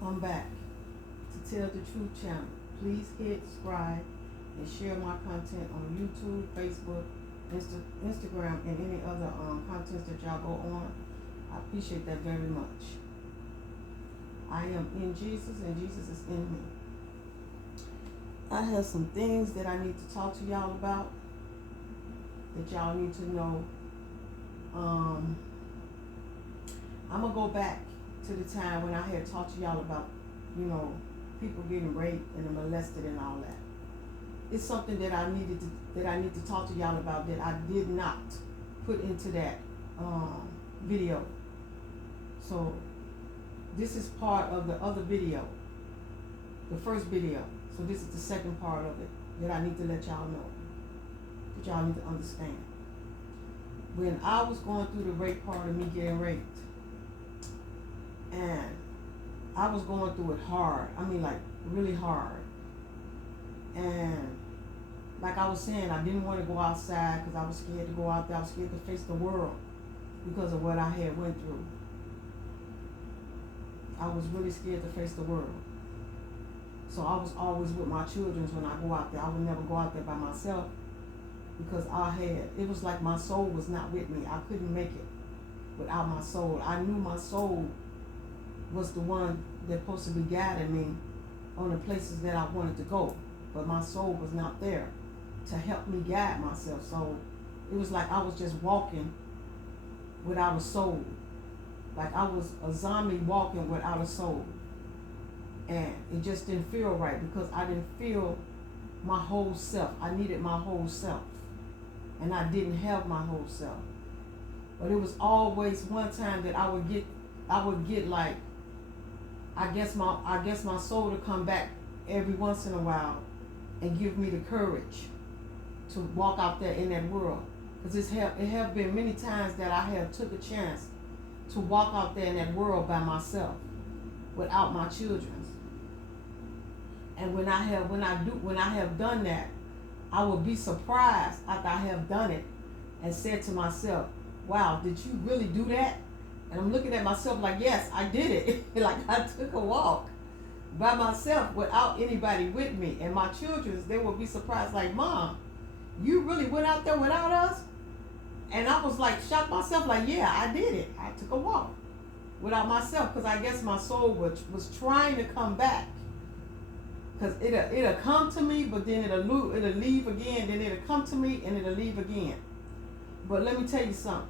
Come back to Tell the Truth channel. Please hit subscribe and share my content on YouTube, Facebook, Instagram, and any other contents that y'all go on. I appreciate that very much. I am in Jesus and Jesus is in me. I have some things that I need to talk to y'all about that y'all need to know. I'm going to go back to the time when I had talked to y'all about, people getting raped and molested and all that. It's something that I need to talk to y'all about that I did not put into that video. So this is part of the other video, the first video. So this is the second part of it that I need to let y'all know, that y'all need to understand. When I was going through the rape part of me getting raped, and I was going through it hard. I mean, like really hard. And like I was saying, I didn't want to go outside because I was scared to go out there. I was scared to face the world because of what I had went through. I was really scared to face the world. So I was always with my children when I go out there. I would never go out there by myself because it was like my soul was not with me. I couldn't make it without my soul. I knew my soul was the one that's supposed to be guiding me on the places that I wanted to go. But my soul was not there to help me guide myself. So it was like I was just walking without a soul. Like I was a zombie walking without a soul. And it just didn't feel right because I didn't feel my whole self. I needed my whole self. And I didn't have my whole self. But it was always one time that I would get like, I guess my soul to come back every once in a while and give me the courage to walk out there in that world. Because it have been many times that I have took a chance to walk out there in that world by myself without my children. And when I have done that, I will be surprised after I have done it and said to myself, wow, did you really do that? And I'm looking at myself like, yes, I did it. Like I took a walk by myself without anybody with me. And my children, they will be surprised like, Mom, you really went out there without us? And I was like, shocked myself like, yeah, I did it. I took a walk without myself because I guess my soul was trying to come back. Because it'll come to me, but then it'll leave again. Then it'll come to me and it'll leave again. But let me tell you something.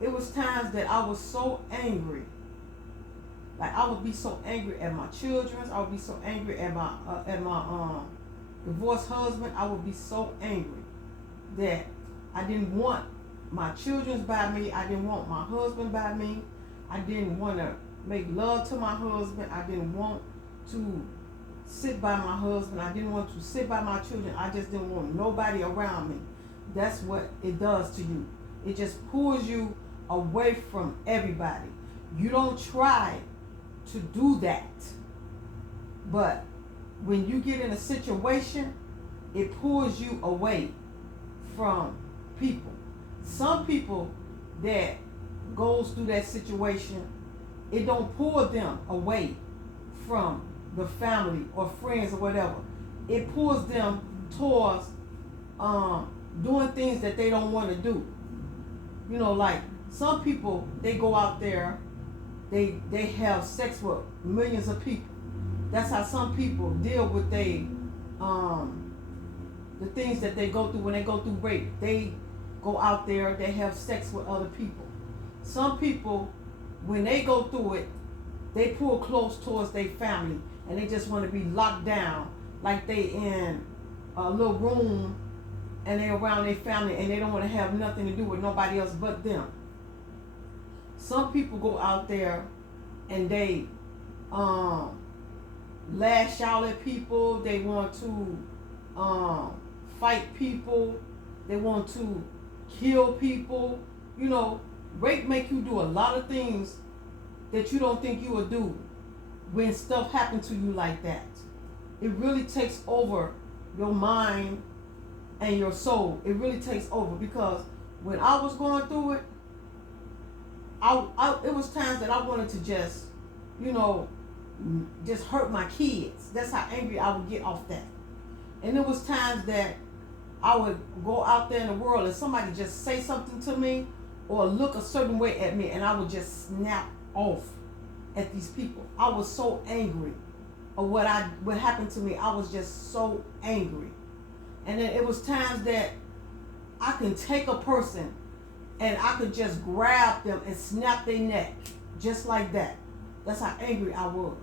It was times that I was so angry. Like I would be so angry at my children. I would be so angry at my divorced husband. I would be so angry that I didn't want my children by me. I didn't want my husband by me. I didn't want to make love to my husband. I didn't want to sit by my husband. I didn't want to sit by my children. I just didn't want nobody around me. That's what it does to you. It just pulls you away from everybody. You don't try to do that. But when you get in a situation, it pulls you away from people. Some people that goes through that situation, it don't pull them away from the family or friends or whatever. It pulls them towards doing things that they don't want to do. Like some people, they go out there, they have sex with millions of people. That's how some people deal with the things that they go through when they go through rape. They go out there, they have sex with other people. Some people, when they go through it, they pull close towards their family and they just want to be locked down, like they in a little room and they around their family and they don't want to have nothing to do with nobody else but them. Some people go out there and they lash out at people. They want to fight people. They want to kill people. Rape make you do a lot of things that you don't think you would do when stuff happens to you like that. It really takes over your mind and your soul. It really takes over because when I was going through it, it was times that I wanted to just, just hurt my kids. That's how angry I would get off that. And there was times that I would go out there in the world and somebody just say something to me or look a certain way at me, and I would just snap off at these people. I was so angry of what happened to me. I was just so angry. And then it was times that I can take a person and I could just grab them and snap their neck just like that. That's how angry I was.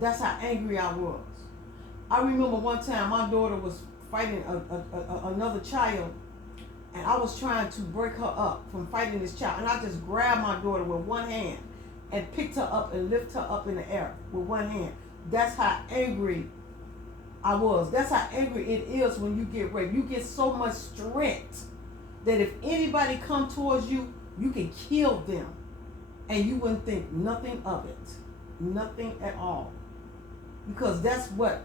That's how angry I was. I remember one time my daughter was fighting another child, and I was trying to break her up from fighting this child, and I just grabbed my daughter with one hand and picked her up and lifted her up in the air with one hand. That's how angry I was. That's how angry it is when you get raped. You get so much strength that if anybody come towards you, you can kill them and you wouldn't think nothing of it. Nothing at all. Because that's what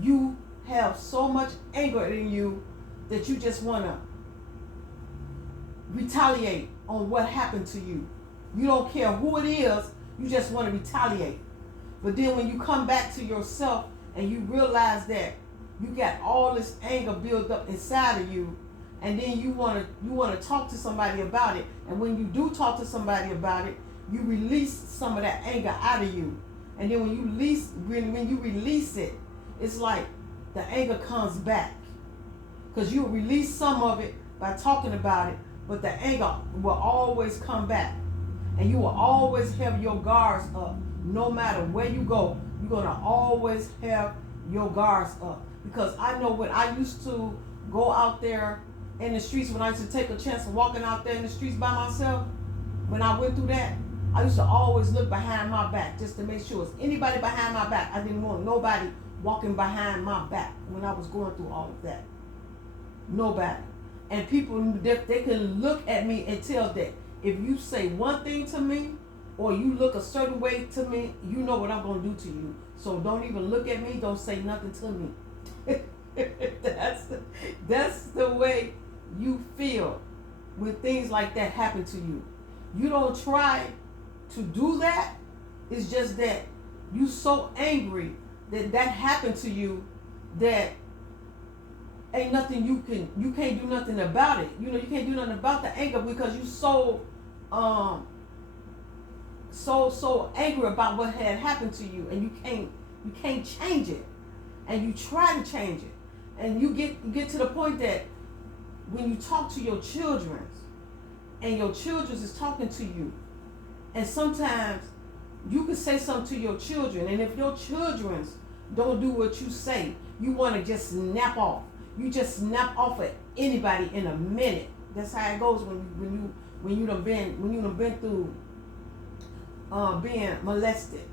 you have so much anger in you that you just want to retaliate on what happened to you. You don't care who it is, you just want to retaliate. But then when you come back to yourself and you realize that you got all this anger built up inside of you, and then you want to talk to somebody about it, and when you do talk to somebody about it, you release some of that anger out of you. And then when you release it, it's like the anger comes back. Because you release some of it by talking about it, but the anger will always come back. And you will always have your guards up. No matter where you go, you're going to always have your guards up. Because I know when I used to go out there in the streets, when I used to take a chance of walking out there in the streets by myself, when I went through that, I used to always look behind my back just to make sure it's anybody behind my back. I didn't want nobody walking behind my back when I was going through all of that. Nobody. And people, they can look at me and tell that if you say one thing to me or you look a certain way to me, you know what I'm going to do to you. So don't even look at me. Don't say nothing to me. That's the way you feel when things like that happen to you. You don't try to do that. It's just that you so angry that happened to you that ain't nothing you can't do nothing about it. You can't do nothing about the anger because you so angry about what had happened to you, and you can't change it, and you try to change it, and you get to the point that when you talk to your children and your children is talking to you, and sometimes you can say something to your children, and if your children don't do what you say, you want to just snap off. You just snap off at anybody in a minute. That's how it goes when you done been through being molested.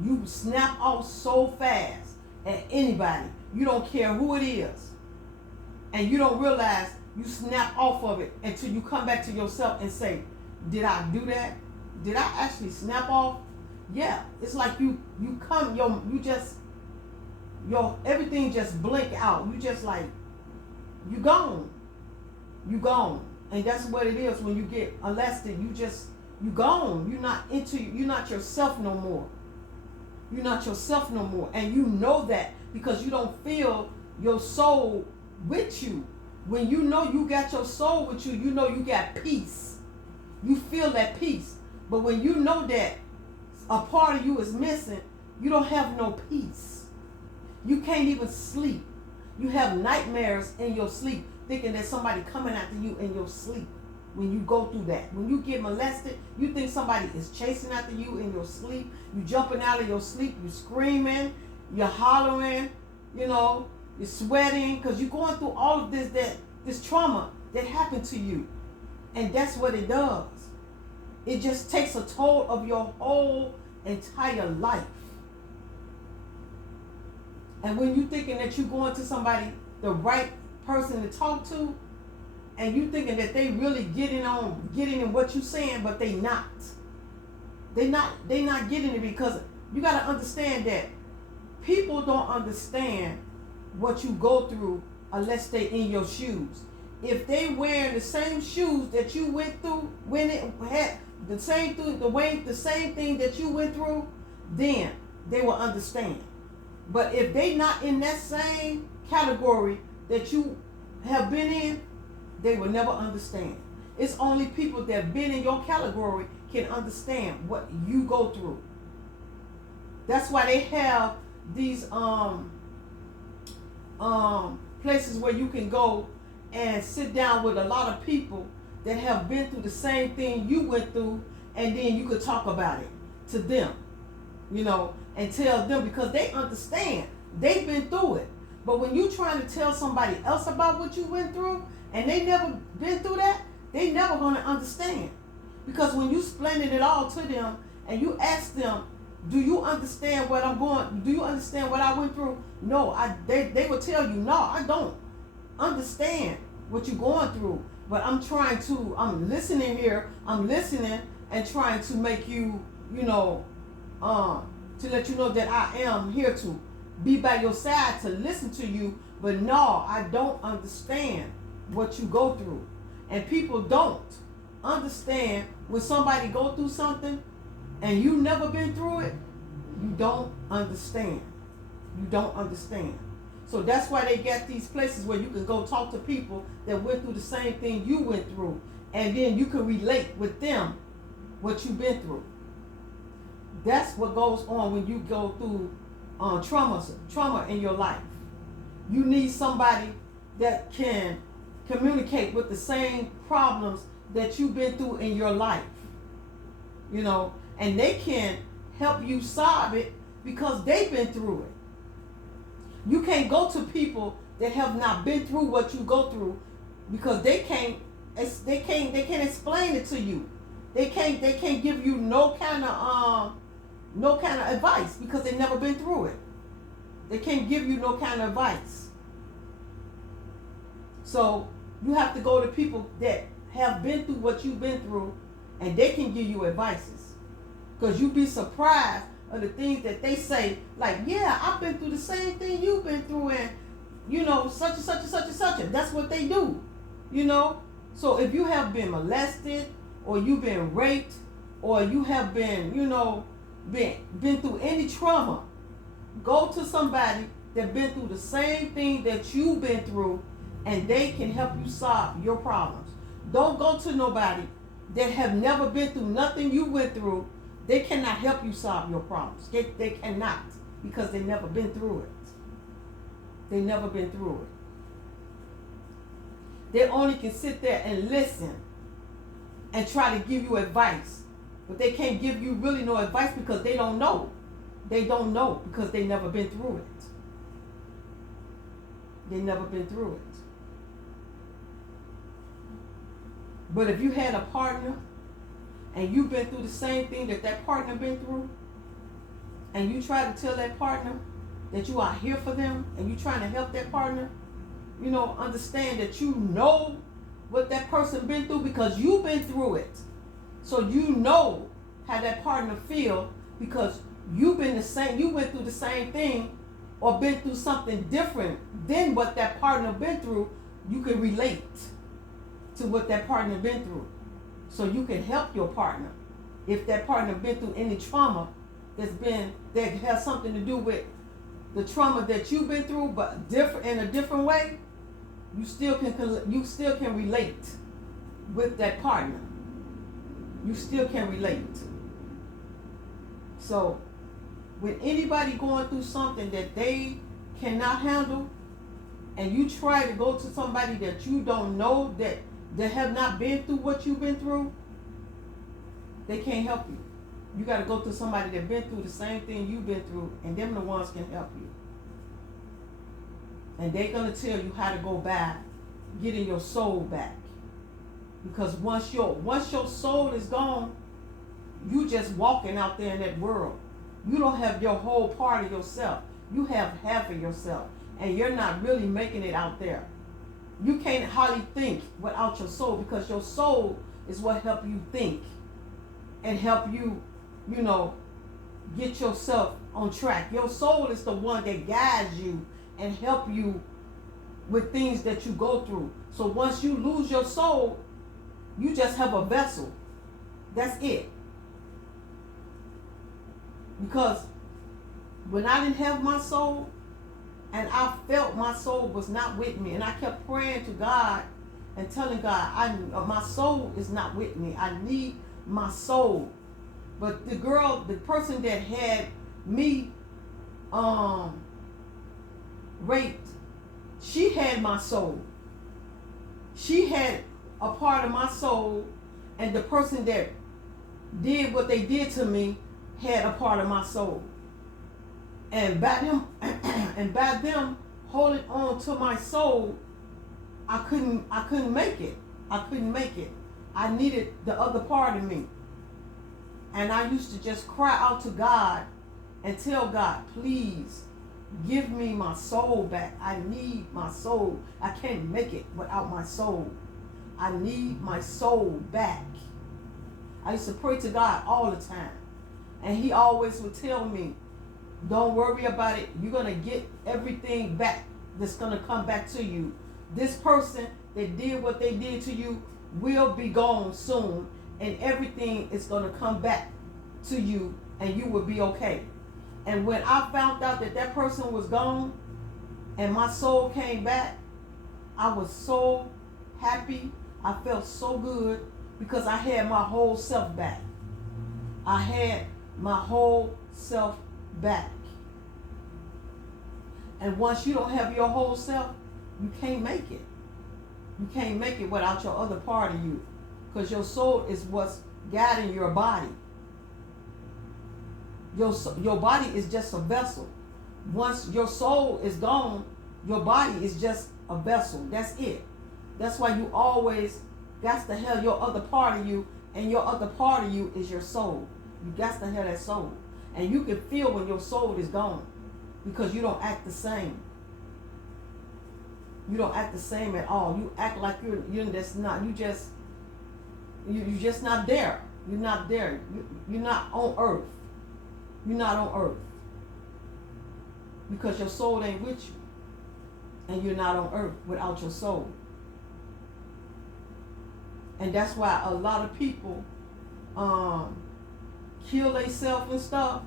You snap off so fast at anybody. You don't care who it is, and you don't realize you snap off of it until you come back to yourself and say, "Did I do that? Did I actually snap off?" Yeah, it's like everything just blink out. You just like, you gone. And that's what it is when you get molested. You gone. You're not yourself no more. You're not yourself no more. And you know that because you don't feel your soul with you. When you know you got your soul with you, you know you got peace. You feel that peace. But when you know that a part of you is missing, you don't have no peace. You can't even sleep. You have nightmares in your sleep, thinking that somebody coming after you in your sleep. When you go through that, when you get molested, you think somebody is chasing after you in your sleep. You jumping out of your sleep, you screaming, you're hollering, you're sweating, because you're going through all of this trauma that happened to you. And that's what it does. It just takes a toll of your whole entire life. And when you're thinking that you're going to somebody, the right person to talk to, and you thinking that they really getting in what you're saying, but they not. They not getting it, because you got to understand that people don't understand what you go through unless they in your shoes. If they wearing the same shoes that you went through, when it had the same thing that you went through, then they will understand. But if they not in that same category that you have been in, they will never understand. It's only people that have been in your category can understand what you go through. That's why they have these places where you can go and sit down with a lot of people that have been through the same thing you went through, and then you could talk about it to them, and tell them, because they understand. They've been through it. But when you trying to tell somebody else about what you went through and they never been through that, they never going to understand. Because when you explaining it all to them and you ask them, do you understand what I'm going, do you understand what I went through? No, they will tell you, no, I don't understand what you're going through. But I'm listening here, I'm listening and trying to make you, to let you know that I am here to be by your side, to listen to you. But no, I don't understand what you go through. And people don't understand when somebody go through something and you never been through it. You don't understand. You don't understand. So that's why they got these places where you can go talk to people that went through the same thing you went through, and then you can relate with them what you've been through. That's what goes on when you go through trauma in your life. You need somebody that can communicate with the same problems that you've been through in your life, and they can help you solve it because they've been through it. You can't go to people that have not been through what you go through, because they can't explain it to you. They can't give you no kind of advice because they've never been through it. They can't give you no kind of advice. So you have to go to people that have been through what you've been through, and they can give you advices. Because you'd be surprised of the things that they say, like, yeah, I've been through the same thing you've been through, and such and such and such and such. And that's what they do. So if you have been molested, or you've been raped, or you have been, been through any trauma, go to somebody that been through the same thing that you've been through, and they can help you solve your problems. Don't go to nobody that have never been through nothing you went through. They cannot help you solve your problems. They cannot, because they never been through it. They never been through it. They only can sit there and listen and try to give you advice. But they can't give you really no advice because they don't know. They don't know because they never been through it. They never been through it. But if you had a partner and you've been through the same thing that partner been through, and you try to tell that partner that you are here for them, and you trying to help that partner, understand that you know what that person been through because you've been through it. So you know how that partner feel because you went through the same thing or been through something different than what that partner been through. You can relate to what that partner been through. So you can help your partner. If that partner been through any trauma that has something to do with the trauma that you've been through, but in a different way, you still can relate with that partner. You still can relate. So when anybody going through something that they cannot handle, and you try to go to somebody that you don't know that have not been through what you've been through, they can't help you. You got to go to somebody that been through the same thing you've been through, and them the ones can help you. And they're going to tell you how to go back, getting your soul back. Because once your soul is gone, you just walking out there in that world. You don't have your whole part of yourself. You have half of yourself, and you're not really making it out there. You can't hardly think without your soul, because your soul is what help you think and help you, get yourself on track. Your soul is the one that guides you and help you with things that you go through. So once you lose your soul, you just have a vessel. That's it. Because when I didn't have my soul, and I felt my soul was not with me, and I kept praying to God and telling God, my soul is not with me. I need my soul. But the person that had me raped, she had my soul. She had a part of my soul, and the person that did what they did to me had a part of my soul. And by them holding on to my soul, I couldn't make it. I couldn't make it. I needed the other part of me. And I used to just cry out to God and tell God, please give me my soul back. I need my soul. I can't make it without my soul. I need my soul back. I used to pray to God all the time. And he always would tell me, don't worry about it. You're going to get everything back that's going to come back to you. This person that did what they did to you will be gone soon. And everything is going to come back to you and you will be okay. And when I found out that person was gone and my soul came back, I was so happy. I felt so good because I had my whole self back. I had my whole self back. And once you don't have your whole self, you can't make it. You can't make it without your other part of you. Because your soul is what's guiding your body. Your body is just a vessel. Once your soul is gone, your body is just a vessel. That's it. That's why you always got to have your other part of you, and your other part of you is your soul. You got to have that soul. And you can feel when your soul is gone because you don't act the same. You don't act the same at all. You act like you're just not, you're just not there. You're not there. You're not on earth. You're not on earth. Because your soul ain't with you. And you're not on earth without your soul. And that's why a lot of people kill themselves and stuff,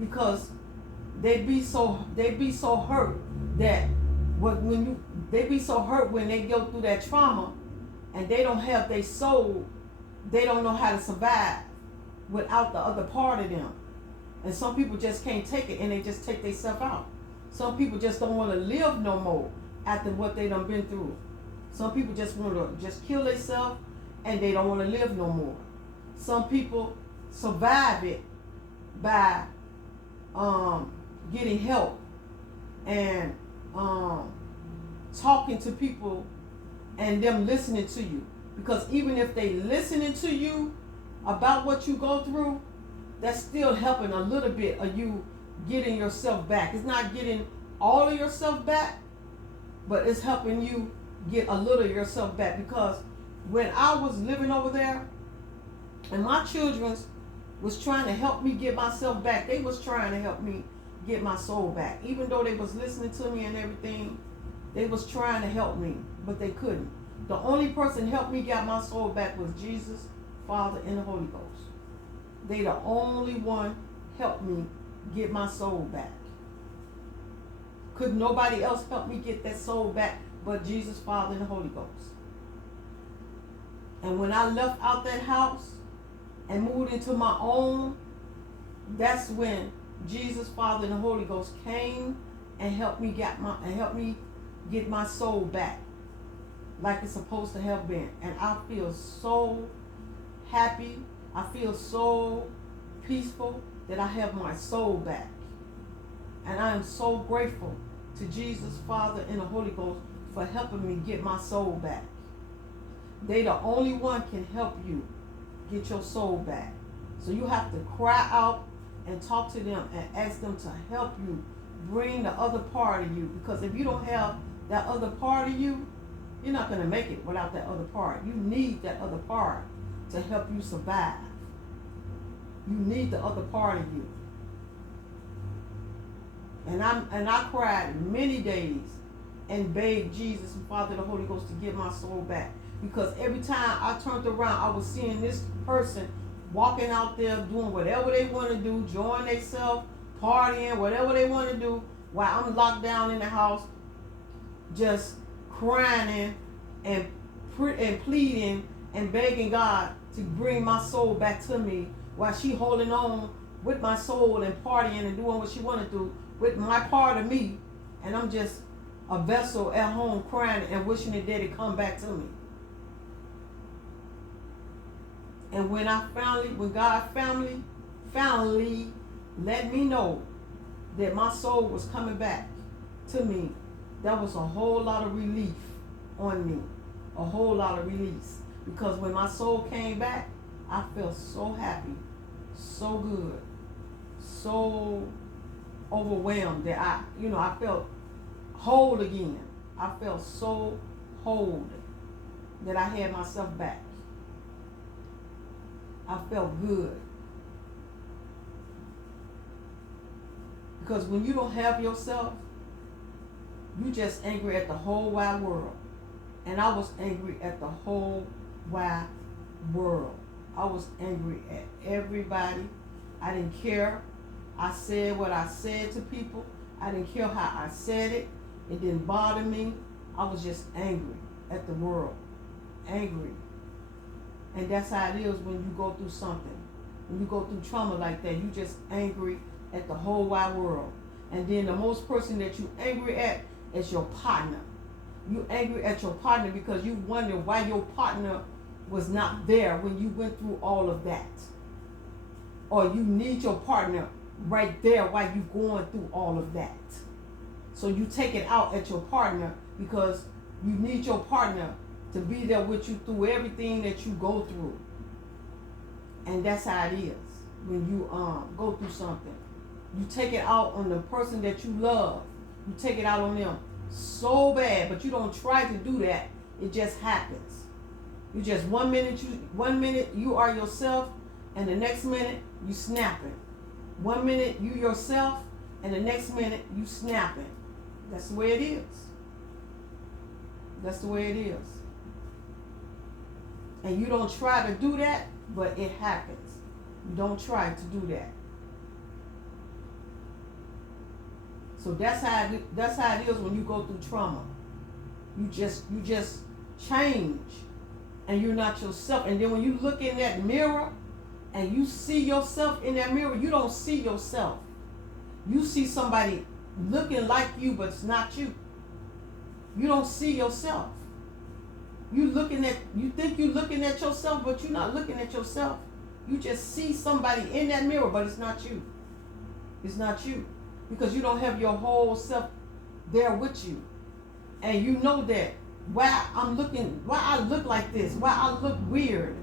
because they be so hurt that they be so hurt when they go through that trauma and they don't have their soul, they don't know how to survive without the other part of them. And some people just can't take it and they just take themselves out. Some people just don't want to live no more after what they done been through. Some people just want to just kill themselves and they don't want to live no more. Some people survive it by getting help and talking to people and them listening to you. Because even if they listening to you about what you go through, that's still helping a little bit of you getting yourself back. It's not getting all of yourself back, but it's helping you get a little of yourself back. Because when I was living over there and my children was trying to help me get myself back, they was trying to help me get my soul back. Even though they was listening to me and everything, they was trying to help me, but they couldn't. The only person helped me get my soul back was Jesus, Father, and the Holy Ghost. They the only one helped me get my soul back. Could nobody else help me get that soul back but Jesus, Father, and the Holy Ghost. And when I left out that house and moved into my own, that's when Jesus, Father, and the Holy Ghost came and helped me get my soul back like it's supposed to have been. And I feel so happy. I feel so peaceful that I have my soul back. And I am so grateful to Jesus, Father, and the Holy Ghost for helping me get my soul back. They the only one can help you get your soul back. So you have to cry out and talk to them and ask them to help you bring the other part of you. Because if you don't have that other part of you, you're not going to make it without that other part. You need that other part to help you survive. You need the other part of you. And I cried many days and begged Jesus and Father the Holy Ghost to get my soul back. Because every time I turned around, I was seeing this person walking out there doing whatever they want to do, enjoying themselves, partying, whatever they want to do, while I'm locked down in the house, just crying and pleading and begging God to bring my soul back to me, while she holding on with my soul and partying and doing what she want to do with my part of me, and I'm just a vessel at home crying and wishing that Daddy come back to me. And when God finally let me know that my soul was coming back to me, that was a whole lot of relief on me, a whole lot of release. Because when my soul came back, I felt so happy, so good, so overwhelmed that I felt whole again. I felt so whole that I had myself back. I felt good. Because when you don't have yourself, you just angry at the whole wide world. And I was angry at the whole wide world. I was angry at everybody. I didn't care. I said what I said to people. I didn't care how I said it. It didn't bother me. I was just angry at the world. Angry. And that's how it is when you go through something. When you go through trauma like that, you just angry at the whole wide world. And then the most person that you angry at is your partner. You angry at your partner because you wonder why your partner was not there when you went through all of that. Or you need your partner right there while you going through all of that. So you take it out at your partner because you need your partner to be there with you through everything that you go through. And that's how it is when you go through something. You take it out on the person that you love. You take it out on them so bad, but you don't try to do that. It just happens. You just one minute you are yourself, and the next minute you snapping. 1 minute you yourself, and the next minute you snapping. That's the way it is. That's the way it is. And you don't try to do that, but it happens. You don't try to do that. So that's how it is when you go through trauma. You just change, and you're not yourself. And then when you look in that mirror and you see yourself in that mirror, you don't see yourself. You see somebody looking like you, but it's not you. You don't see yourself. You think you're looking at yourself, but you're not looking at yourself. You just see somebody in that mirror, but it's not you. It's not you. Because you don't have your whole self there with you. And you know that why I look like this, why I look weird.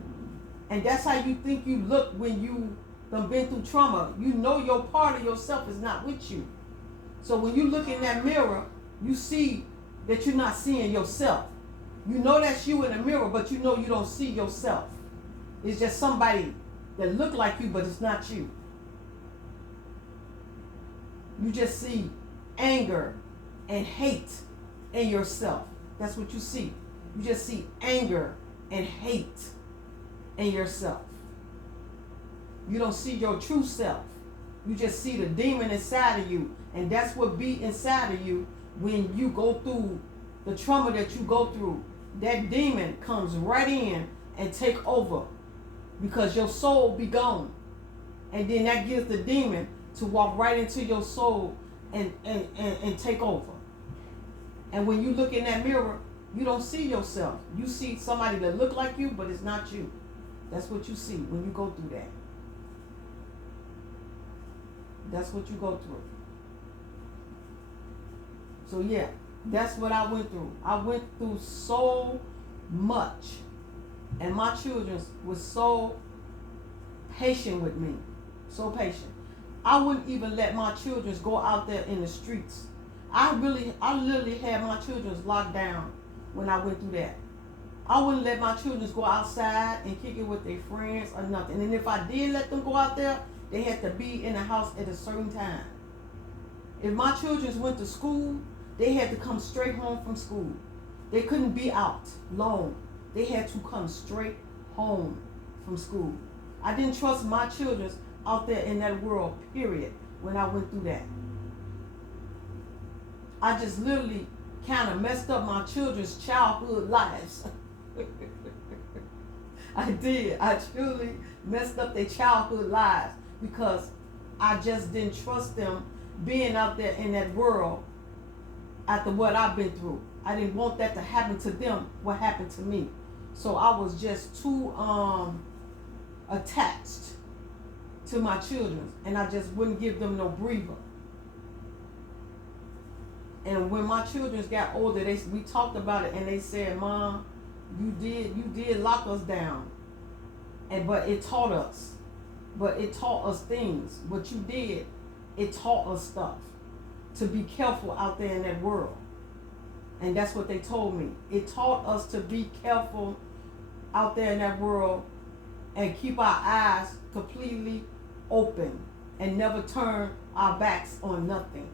And that's how you think you look when you done been through trauma. You know your part of yourself is not with you. So when you look in that mirror, you see that you're not seeing yourself. You know that's you in the mirror, but you know you don't see yourself. It's just somebody that look like you, but it's not you. You just see anger and hate in yourself. That's what you see. You just see anger and hate in yourself. You don't see your true self. You just see the demon inside of you. And that's what be inside of you when you go through the trauma that you go through. That demon comes right in and take over because your soul be gone. And then that gives the demon to walk right into your soul and take over. And when you look in that mirror, you don't see yourself. You see somebody that look like you, but it's not you. That's what you see when you go through that. That's what you go through. So yeah, that's what I went through. I went through so much. And my children were so patient with me. So patient. I wouldn't even let my children go out there in the streets. I literally had my children locked down when I went through that. I wouldn't let my children go outside and kick it with their friends or nothing. And if I did let them go out there, they had to be in the house at a certain time. If my children went to school, they had to come straight home from school. They couldn't be out long. They had to come straight home from school. I didn't trust my children out there in that world, period, when I went through that. I just literally kind of messed up my children's childhood lives. I did. I truly messed up their childhood lives because I just didn't trust them being out there in that world after what I've been through. I didn't want that to happen to them, what happened to me. So I was just too attached to my children, and I just wouldn't give them no breather. And when my children got older, we talked about it, and they said, "Mom, you did lock us down, but it taught us. But it taught us things. What you did, it taught us stuff to be careful out there in that world." And that's what they told me. It taught us to be careful out there in that world and keep our eyes completely open and never turn our backs on nothing.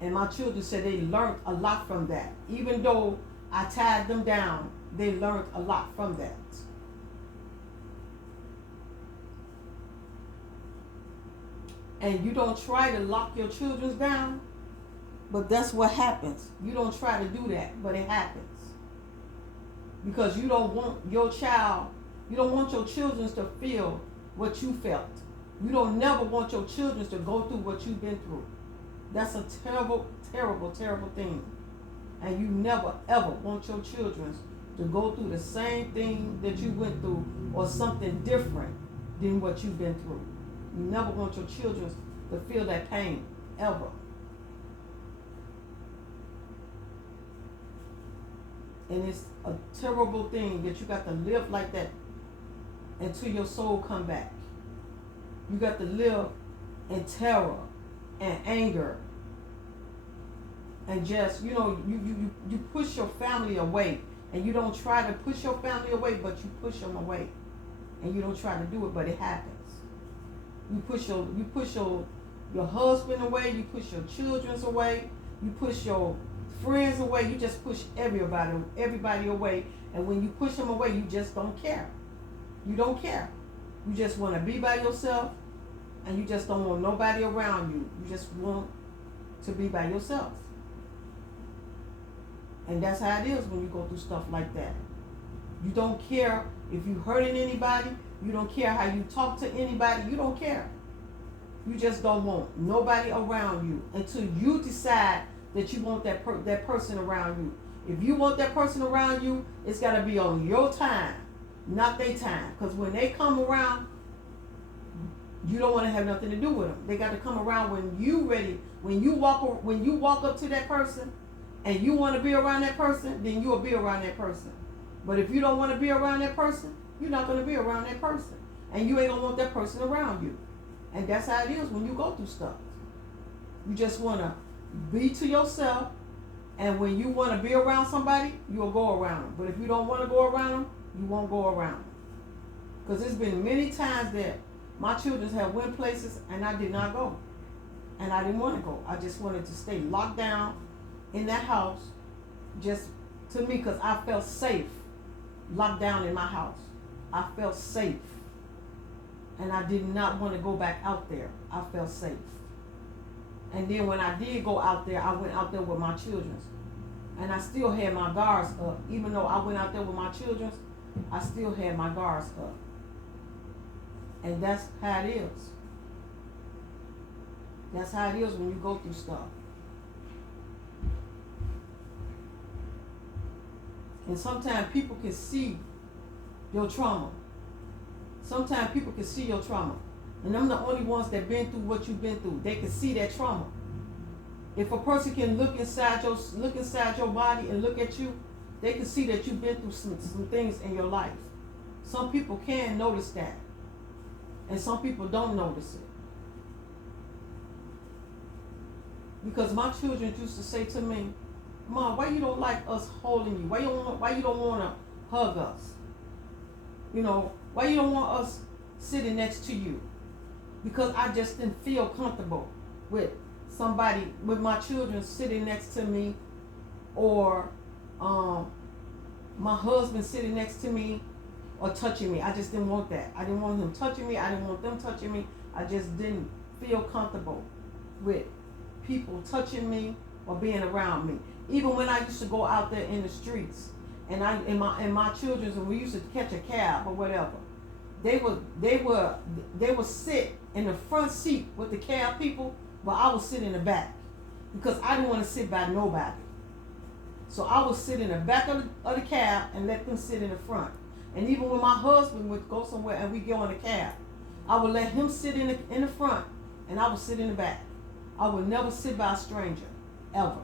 And my children said they learned a lot from that. Even though I tied them down, they learned a lot from that. And you don't try to lock your children down, but that's what happens. You don't try to do that, but it happens. Because you don't want your children to feel what you felt. You don't never want your children to go through what you've been through. That's a terrible, terrible, terrible thing. And you never, ever want your children to go through the same thing that you went through or something different than what you've been through. You never want your children to feel that pain, ever. And it's a terrible thing that you got to live like that until your soul come back. You got to live in terror and anger. And just, you push your family away. And you don't try to push your family away, but you push them away. And you don't try to do it, but it happens. You push your husband away, you push your children away, you push your friends away, you just push everybody away. And when you push them away, you just don't care. You don't care. You just want to be by yourself, and you just don't want nobody around you. You just want to be by yourself. And that's how it is when you go through stuff like that. You don't care if you're hurting anybody. You don't care how you talk to anybody. You don't care. You just don't want nobody around you until you decide that you want that person around you. If you want that person around you, it's got to be on your time, not their time. Because when they come around, you don't want to have nothing to do with them. They got to come around when you ready. When you walk up to that person and you want to be around that person, then you will be around that person. But if you don't want to be around that person, you're not going to be around that person. And you ain't going to want that person around you. And that's how it is when you go through stuff. You just want to be to yourself. And when you want to be around somebody, you'll go around them. But if you don't want to go around them, you won't go around them. Because there's been many times that my children have went places and I did not go. And I didn't want to go. I just wanted to stay locked down in that house, just to me, because I felt safe locked down in my house. I felt safe. And I did not want to go back out there. I felt safe. And then when I did go out there, I went out there with my children. And I still had my guards up. Even though I went out there with my children, I still had my guards up. And that's how it is. That's how it is when you go through stuff. And sometimes people can see your trauma. Sometimes people can see your trauma. And I'm the only ones that been through what you've been through. They can see that trauma. If a person can look inside your body and look at you, they can see that you've been through some things in your life. Some people can notice that. And some people don't notice it. Because my children used to say to me, Mom, why you don't like us holding you? Why you don't want to hug us? Why you don't want us sitting next to you? Because I just didn't feel comfortable with my children sitting next to me, or my husband sitting next to me, or touching me. I just didn't want that. I didn't want him touching me. I didn't want them touching me. I just didn't feel comfortable with people touching me or being around me. Even when I used to go out there in the streets, and my children, and we used to catch a cab or whatever, they would sit in the front seat with the cab people, but I would sit in the back because I didn't want to sit by nobody. So I would sit in the back of the cab and let them sit in the front. And even when my husband would go somewhere and we go in the cab, I would let him sit in the front and I would sit in the back. I would never sit by a stranger, ever.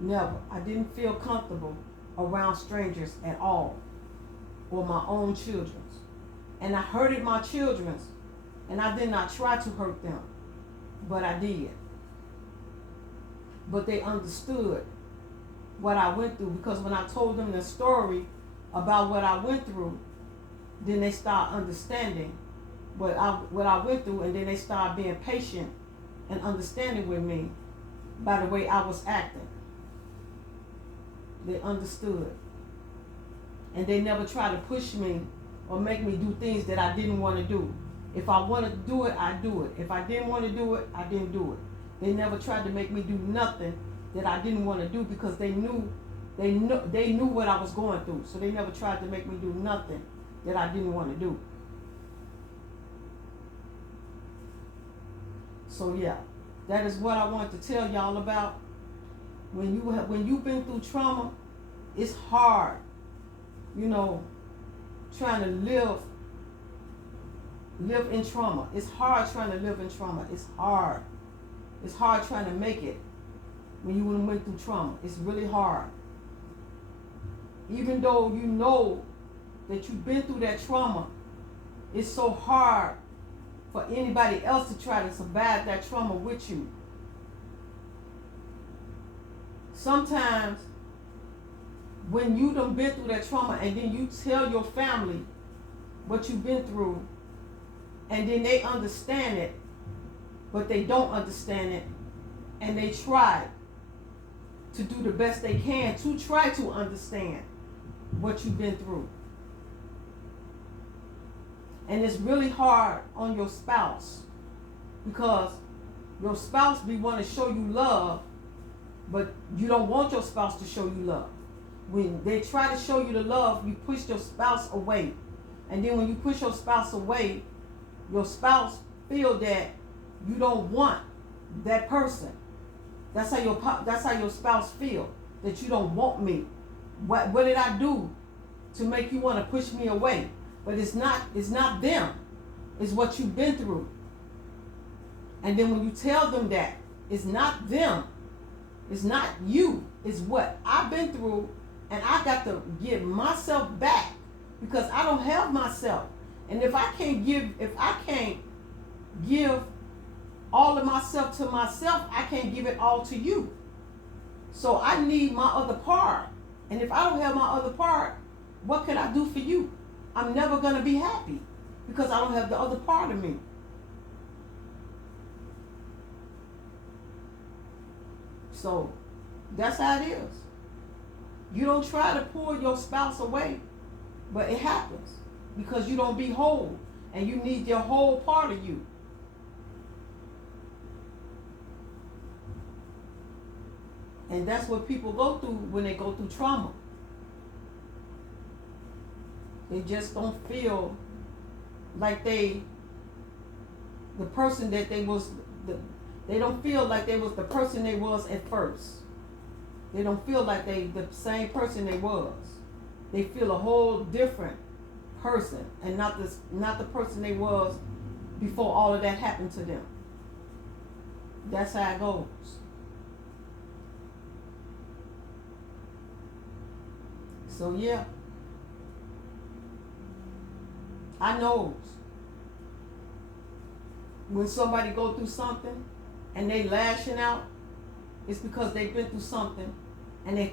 Never. I didn't feel comfortable around strangers at all, or my own children. And I hurted my children, and I did not try to hurt them, but I did. But they understood what I went through, because when I told them the story about what I went through, then they start understanding what I went through, and then they start being patient and understanding with me by the way I was acting. They understood. And they never tried to push me or make me do things that I didn't want to do. If I wanted to do it, I do it. If I didn't want to do it, I didn't do it. They never tried to make me do nothing that I didn't want to do, because they knew what I was going through. So they never tried to make me do nothing that I didn't want to do. So yeah, that is what I wanted to tell y'all about. When you've been through trauma, it's hard, trying to live in trauma. It's hard trying to live in trauma. It's hard. It's hard trying to make it when you went through trauma. It's really hard. Even though you know that you've been through that trauma, it's so hard for anybody else to try to survive that trauma with you. Sometimes when you done been through that trauma and then you tell your family what you've been through, and then they understand it, but they don't understand it, and they try to do the best they can to try to understand what you've been through. And it's really hard on your spouse, because your spouse want to show you love, but you don't want your spouse to show you love. When they try to show you the love, you push your spouse away. And then when you push your spouse away, your spouse feel that you don't want that person. That's how your spouse feel, that you don't want me. What did I do to make you want to push me away? But it's not them. It's what you've been through. And then when you tell them that it's not them, it's not you, it's what I've been through, and I got to give myself back, because I don't have myself. And if I can't give all of myself to myself, I can't give it all to you. So I need my other part. And if I don't have my other part, what can I do for you? I'm never going to be happy, because I don't have the other part of me. So that's how it is. You don't try to pull your spouse away, but it happens because you don't be whole, and you need your whole part of you. And that's what people go through when they go through trauma. They just don't feel like they don't feel like they was the person they was at first. They don't feel like they the same person they was. They feel a whole different person, and not the person they was before all of that happened to them. That's how it goes. So yeah, I knows when somebody go through something and they lashing out, it's because they've been through something and they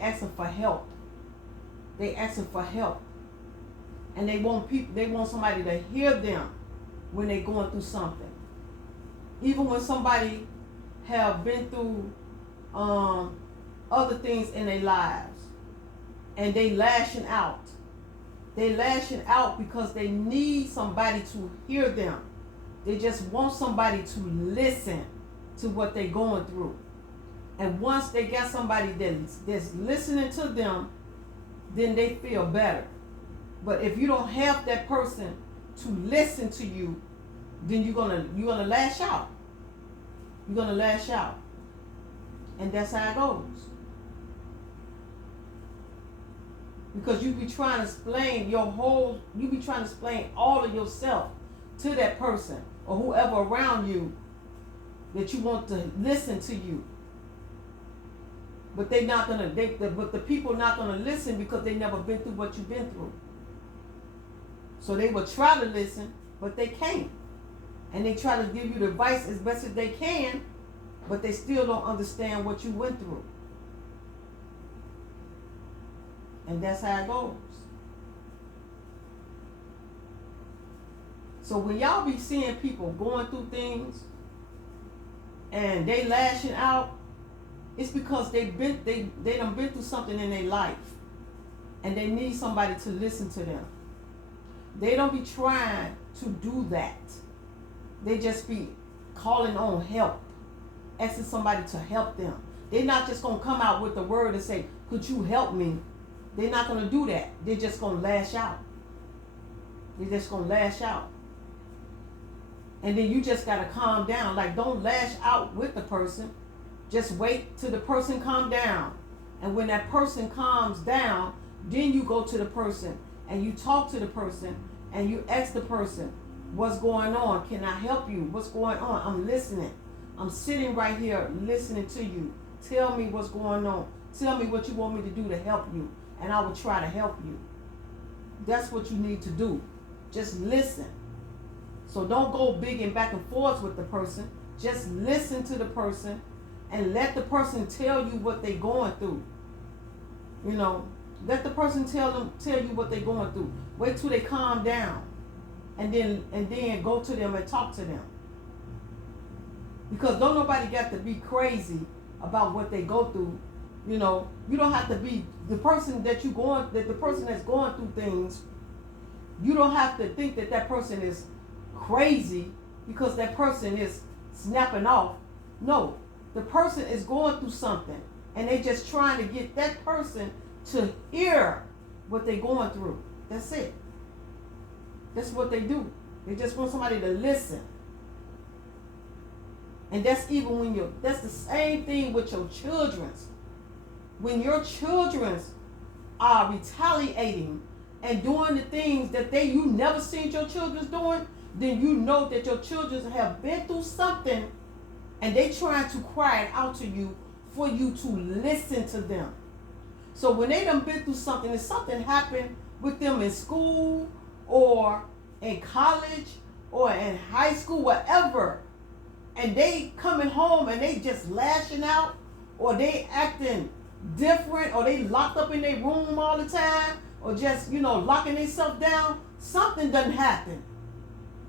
asking for help. They asking for help. And they want somebody to hear them when they're going through something. Even when somebody have been through other things in their lives, and they lashing out. They lashing out because they need somebody to hear them. They just want somebody to listen to what they're going through. And once they got somebody that's listening to them, then they feel better. But if you don't have that person to listen to you, then you're gonna lash out. You're gonna lash out. And that's how it goes. Because you be trying to explain all of yourself to that person or whoever around you that you want to listen to you. But but the people not gonna listen because they never been through what you've been through. So they will try to listen, but they can't. And they try to give you the advice as best as they can, but they still don't understand what you went through. And that's how it goes. So when y'all be seeing people going through things and they lashing out, it's because they done been through something in their life and they need somebody to listen to them. They don't be trying to do that. They just be calling on help, asking somebody to help them. They're not just going to come out with the word and say, could you help me? They're not going to do that. They're just going to lash out. They're just going to lash out. And then you just got to calm down. Like, don't lash out with the person. Just wait till the person calm down. And when that person calms down, then you go to the person and you talk to the person and you ask the person, what's going on? Can I help you? What's going on? I'm listening. I'm sitting right here listening to you. Tell me what's going on. Tell me what you want me to do to help you, and I will try to help you. That's what you need to do. Just listen. So don't go big and back and forth with the person. Just listen to the person and let the person tell you what they're going through. You know, let the person tell you what they're going through. Wait till they calm down, and then go to them and talk to them. Because don't nobody got to be crazy about what they go through. You know, you don't have to be the person the person that's going through things. You don't have to think that person is crazy because that person is snapping off. No, the person is going through something and they just trying to get that person to hear what they're going through. That's it. That's what they do. They just want somebody to listen. And that's even that's the same thing with your children's. When your children's are retaliating and doing the things that you never seen your children's doing, then you know that your children have been through something and they trying to cry it out to you for you to listen to them. So when they done been through something, if something happened with them in school or in college or in high school, whatever, and they coming home and they just lashing out, or they acting different, or they locked up in their room all the time, or just, locking themselves down, something done happen.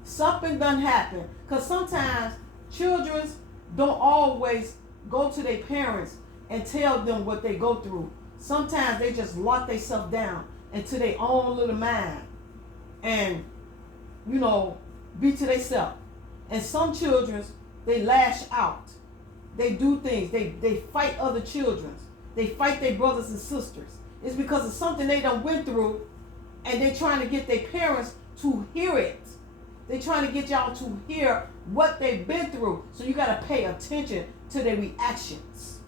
Something done happen. Because sometimes children don't always go to their parents and tell them what they go through. Sometimes they just lock themselves down into their own little mind and, be to themselves. And some children, they lash out. They do things. They fight other children. They fight their brothers and sisters. It's because of something they done went through, and they're trying to get their parents to hear it. They're trying to get y'all to hear what they've been through. So you got to pay attention to their reactions.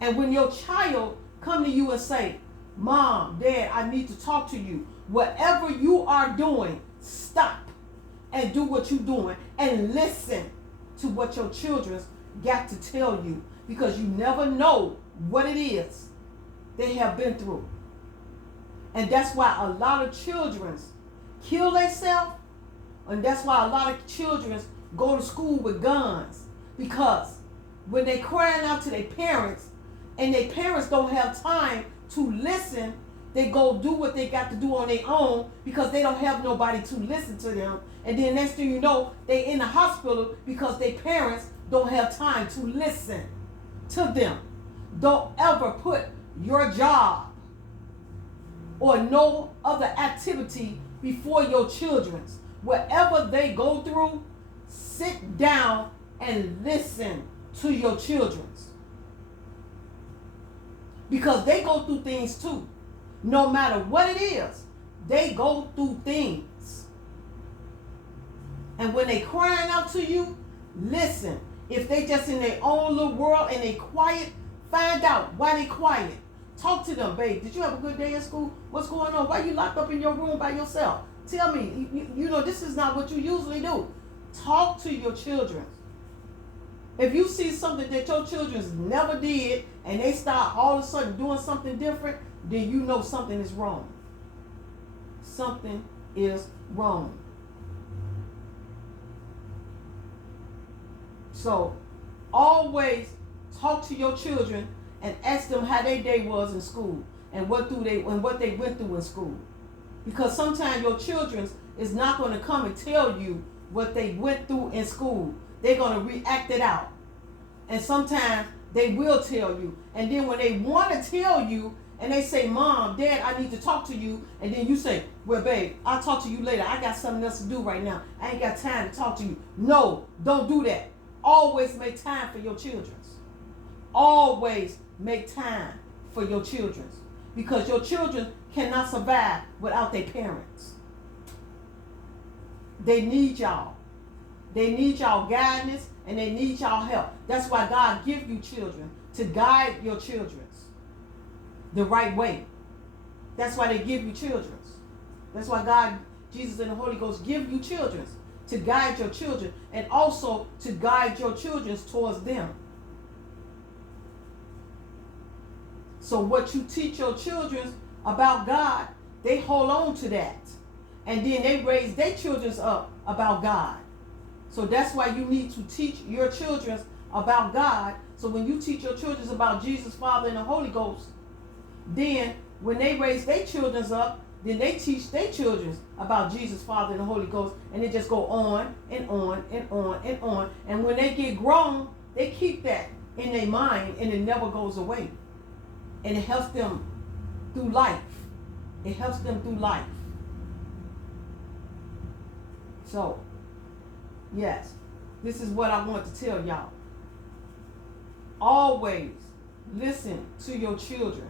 And when your child come to you and say, Mom, Dad, I need to talk to you. Whatever you are doing, stop and do what you're doing and listen to what your children got to tell you, because you never know what it is they have been through. And that's why a lot of children kill themselves, and that's why a lot of children go to school with guns, because when they crying out to their parents and their parents don't have time to listen, they go do what they got to do on their own because they don't have nobody to listen to them. And then next thing you know, they in the hospital because their parents don't have time to listen to them. Don't ever put your job or no other activity before your children's. Whatever they go through, sit down and listen to your children's. Because they go through things too. No matter what it is, they go through things. And when they crying out to you, listen. If they just in their own little world and they quiet, find out why they quiet. Talk to them, babe. Did you have a good day at school? What's going on? Why you locked up in your room by yourself? Tell me. You know, this is not what you usually do. Talk to your children. If you see something that your children never did and they start all of a sudden doing something different, then you know something is wrong. Something is wrong. So always talk to your children and ask them how their day was in school and what they went through in school. Because sometimes your children is not going to come and tell you what they went through in school. They're going to react it out. And sometimes they will tell you. And then when they want to tell you and they say, Mom, Dad, I need to talk to you. And then you say, well, babe, I'll talk to you later. I got something else to do right now. I ain't got time to talk to you. No, don't do that. Always make time for your children. Always make time for your children. Because your children cannot survive without their parents. They need y'all. They need y'all guidance and they need y'all help. That's why God give you children, to guide your children the right way. That's why they give you children. That's why God, Jesus and the Holy Ghost give you children, to guide your children and also to guide your children towards them. So what you teach your children about God, they hold on to that. And then they raise their children up about God. So that's why you need to teach your children about God. So when you teach your children about Jesus, Father, and the Holy Ghost, then when they raise their children up, then they teach their children about Jesus, Father, and the Holy Ghost. And they just go on and on and on and on. And when they get grown, they keep that in their mind and it never goes away. And it helps them through life. It helps them through life. So, yes, this is what I want to tell y'all. Always listen to your children.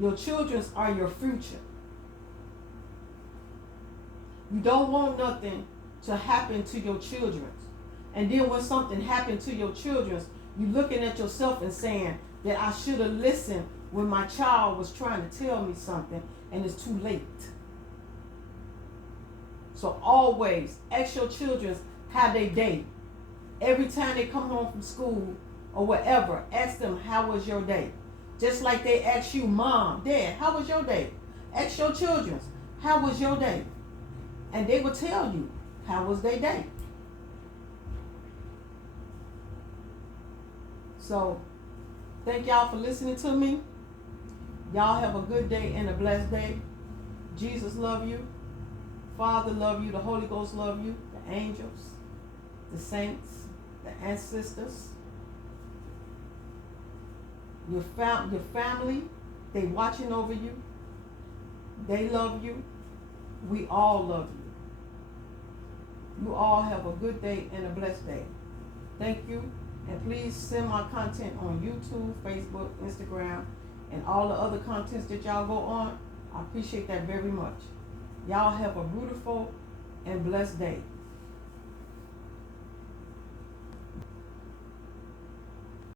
Your children are your future. You don't want nothing to happen to your children. And then when something happened to your children, you're looking at yourself and saying that I should have listened when my child was trying to tell me something and it's too late. So always ask your children how they day. Every time they come home from school or whatever, ask them, how was your day? Just like they ask you, Mom, Dad, how was your day? Ask your children, how was your day? And they will tell you, how was their day? So, thank y'all for listening to me. Y'all have a good day and a blessed day. Jesus love you. Father love you. The Holy Ghost love you. The angels, the saints, the ancestors, your family, they watching over you. They love you. We all love you. You all have a good day and a blessed day. Thank you. And please send my content on YouTube, Facebook, Instagram, and all the other contents that y'all go on. I appreciate that very much. Y'all have a beautiful and blessed day.